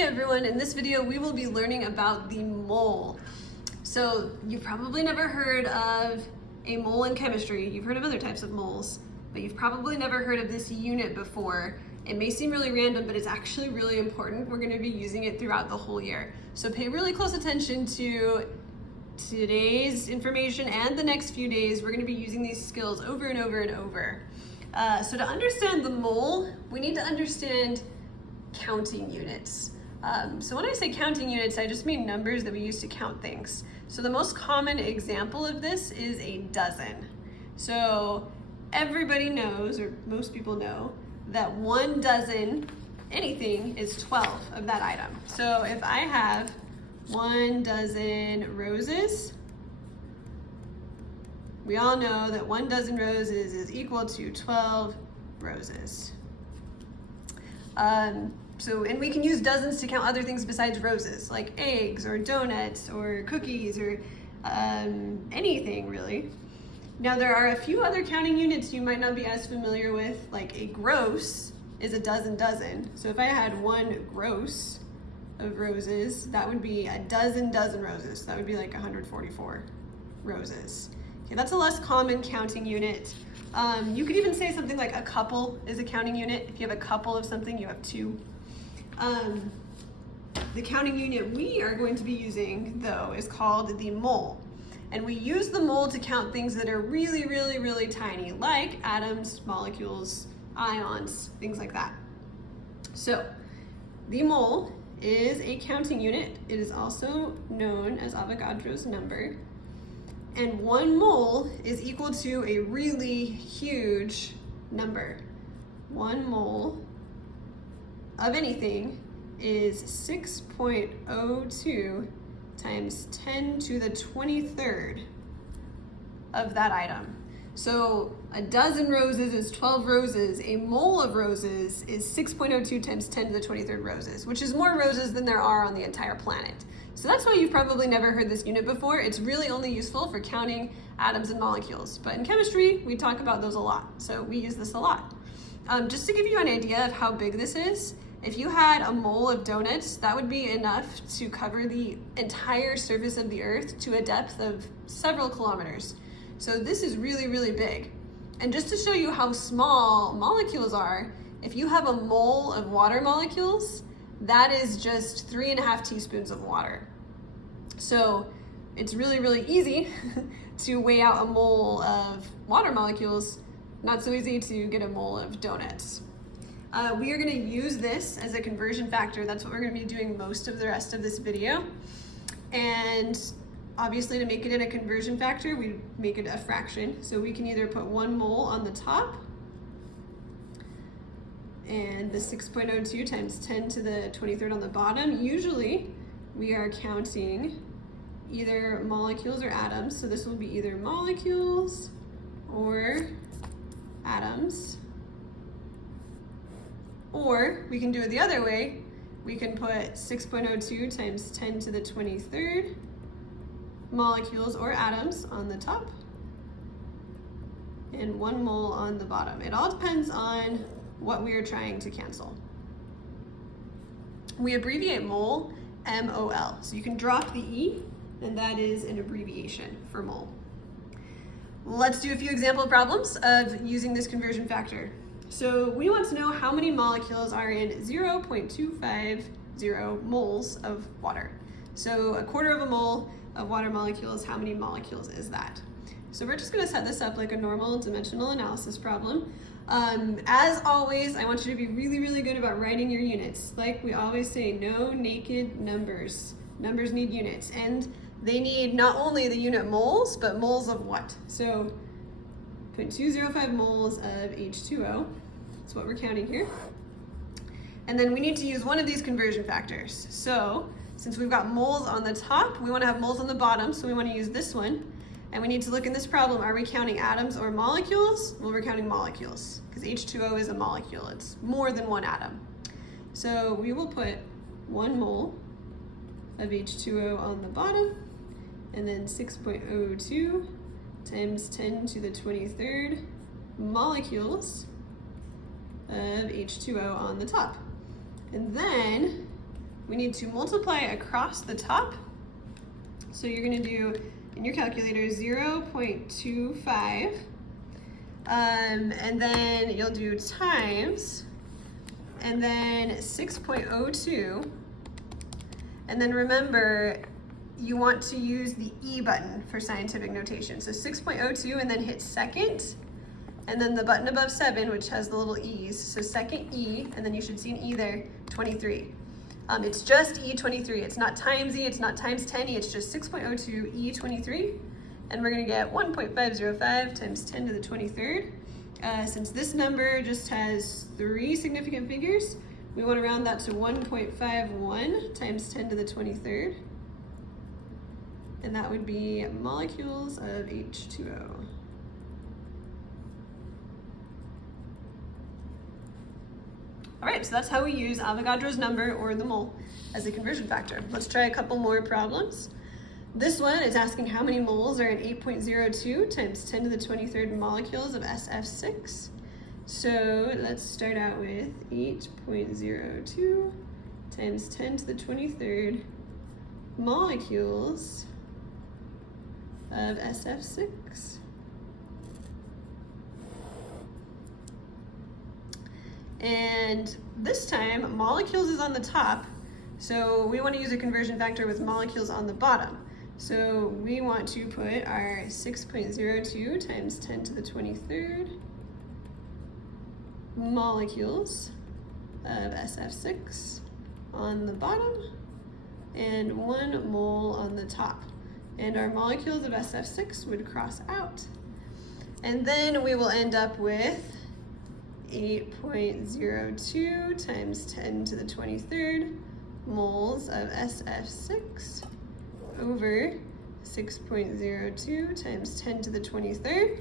Hi everyone, in this video we will be learning about the mole. So you've probably never heard of a mole in chemistry. You've heard of other types of moles, but you've probably never heard of this unit before. It may seem really random, but it's actually really important. We're going to be using it throughout the whole year. So pay really close attention to today's information and the next few days. We're going to be using these skills over and over and over. So to understand the mole, we need to understand counting units. So when I say counting units, I just mean numbers that we use to count things. So the most common example of this is a dozen. So everybody knows, or most people know, that 1 dozen anything is 12 of that item. So if I have 1 dozen roses, we all know that 1 dozen roses is equal to 12 roses. And we can use dozens to count other things besides roses, like eggs or donuts or cookies or anything really. Now there are a few other counting units you might not be as familiar with, like a gross is a dozen. So if I had 1 gross of roses, that would be a dozen roses. That would be like 144 roses. Okay, that's a less common counting unit. You could even say something like a couple is a counting unit. If you have a couple of something, you have 2. The counting unit we are going to be using, though, is called the mole. And we use the mole to count things that are really tiny, like atoms, molecules, ions, things like that. So the mole is a counting unit. It is also known as Avogadro's number. And 1 mole is equal to a really huge number. 1 mole of anything is 6.02 times 10 to the 23rd of that item. So a dozen roses is 12 roses. A mole of roses is 6.02 times 10 to the 23rd roses, which is more roses than there are on the entire planet. So that's why you've probably never heard this unit before. It's really only useful for counting atoms and molecules. But in chemistry, we talk about those a lot. So we use this a lot. Just to give you an idea of how big this is, if you had a mole of donuts, that would be enough to cover the entire surface of the Earth to a depth of several kilometers. So this is really big. And just to show you how small molecules are, if you have a mole of water molecules, that is just 3.5 teaspoons of water. So it's really easy to weigh out a mole of water molecules, not so easy to get a mole of donuts. We are going to use this as a conversion factor. That's what we're going to be doing most of the rest of this video. And obviously to make it in a conversion factor, we make it a fraction. So we can either put 1 mole on the top and the 6.02 times 10 to the 23rd on the bottom. Usually we are counting either molecules or atoms. So this will be either molecules or atoms. Or we can do it the other way. We can put 6.02 times 10 to the 23rd molecules or atoms on the top and 1 mole on the bottom. It all depends on what we are trying to cancel. We abbreviate mole MOL. So you can drop the E, and that is an abbreviation for mole. Let's do a few example problems of using this conversion factor. So we want to know how many molecules are in 0.250 moles of water. So a quarter of a mole of water molecules, how many molecules is that? So we're just going to set this up like a normal dimensional analysis problem. As always, I want you to be really good about writing your units. Like we always say, no naked numbers. Numbers need units, and they need not only the unit moles, but moles of what? So 0.205 moles of H2O. That's what we're counting here. And then we need to use one of these conversion factors. So since we've got moles on the top, we want to have moles on the bottom, so we want to use this one. And we need to look in this problem, are we counting atoms or molecules? Well, we're counting molecules, because H2O is a molecule. It's more than 1 atom. So we will put 1 mole of H2O on the bottom, and then 6.02 times 10 to the 23rd molecules of H2O on the top. And then we need to multiply across the top. So you're gonna do, in your calculator, 0.25, and then you'll do times, and then 6.02, and then remember, you want to use the E button for scientific notation. So 6.02 and then hit second, and then the button above 7, which has the little E's. So second E, and then you should see an E there, 23. It's just E23. It's not times E, it's not times 10E, it's just 6.02 E23. And we're gonna get 1.505 times 10 to the 23rd. Since this number just has 3 significant figures, we wanna round that to 1.51 times 10 to the 23rd. And that would be molecules of H2O. All right, so that's how we use Avogadro's number, or the mole, as a conversion factor. Let's try a couple more problems. This one is asking how many moles are in 8.02 times 10 to the 23rd molecules of SF6. So let's start out with 8.02 times 10 to the 23rd molecules of SF6. And this time, molecules is on the top, so we want to use a conversion factor with molecules on the bottom. So we want to put our 6.02 times 10 to the 23rd molecules of SF6 on the bottom, and 1 mole on the top. And our molecules of SF6 would cross out. And then we will end up with 8.02 times 10 to the 23rd moles of SF6 over 6.02 times 10 to the 23rd.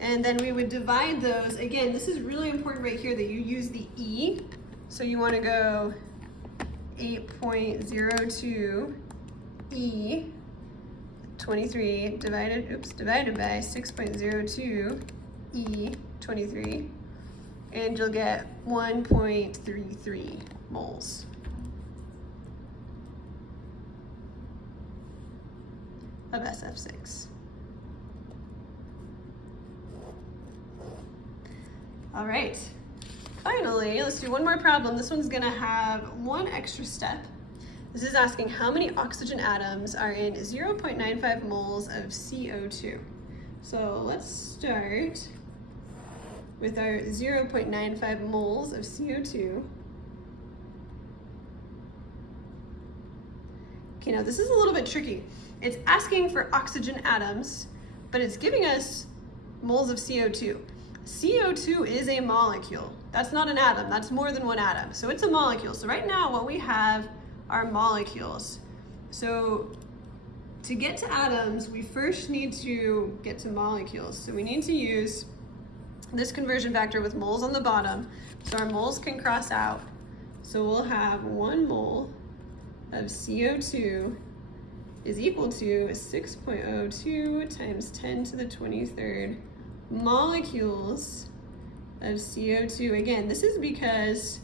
And then we would divide those. Again, this is really important right here that you use the E. So you want to go 8.02 E 23 divided by 6.02 E 23. And you'll get 1.33 moles. Of SF6. All right, finally, let's do one more problem. This one's gonna have one extra step. This is asking how many oxygen atoms are in 0.95 moles of CO2. So let's start with our 0.95 moles of CO2. Okay, now this is a little bit tricky. It's asking for oxygen atoms, but it's giving us moles of CO2. CO2 is a molecule. That's not an atom, that's more than one atom. So it's a molecule. So right now what we have are molecules. So to get to atoms, we first need to get to molecules. So we need to use this conversion factor with moles on the bottom, so our moles can cross out. So we'll have 1 mole of CO2 is equal to 6.02 times 10 to the 23rd molecules of CO2. Again, this is because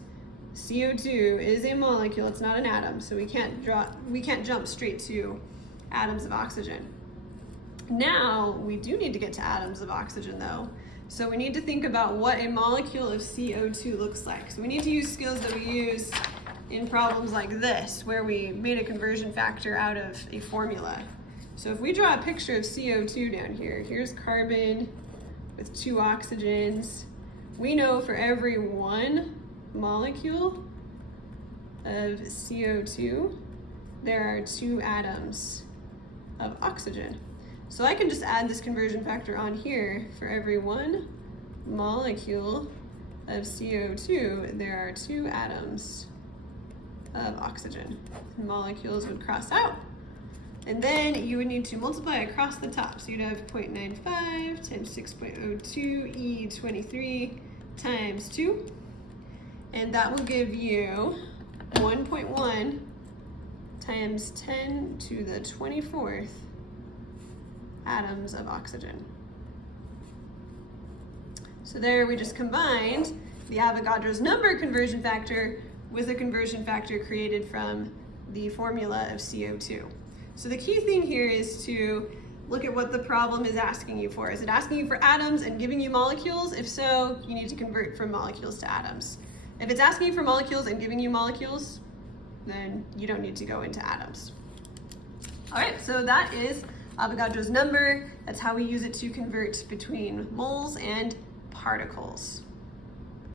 CO2 is a molecule, it's not an atom, so we can't jump straight to atoms of oxygen. Now, we do need to get to atoms of oxygen though. So we need to think about what a molecule of CO2 looks like. So we need to use skills that we use in problems like this, where we made a conversion factor out of a formula. So if we draw a picture of CO2 down here, here's carbon with 2 oxygens. We know for every 1 molecule of CO2, there are 2 atoms of oxygen. So I can just add this conversion factor on here. For every 1 molecule of CO2, there are 2 atoms of oxygen. Molecules would cross out. And then you would need to multiply across the top. So you'd have 0.95 times 6.02 E23 times 2. And that will give you 1.1 times 10 to the 24th atoms of oxygen. So there we just combined the Avogadro's number conversion factor with a conversion factor created from the formula of CO2. So the key thing here is to look at what the problem is asking you for. Is it asking you for atoms and giving you molecules? If so, you need to convert from molecules to atoms. If it's asking you for molecules and giving you molecules, then you don't need to go into atoms. All right, so that is Avogadro's number. That's how we use it to convert between moles and particles.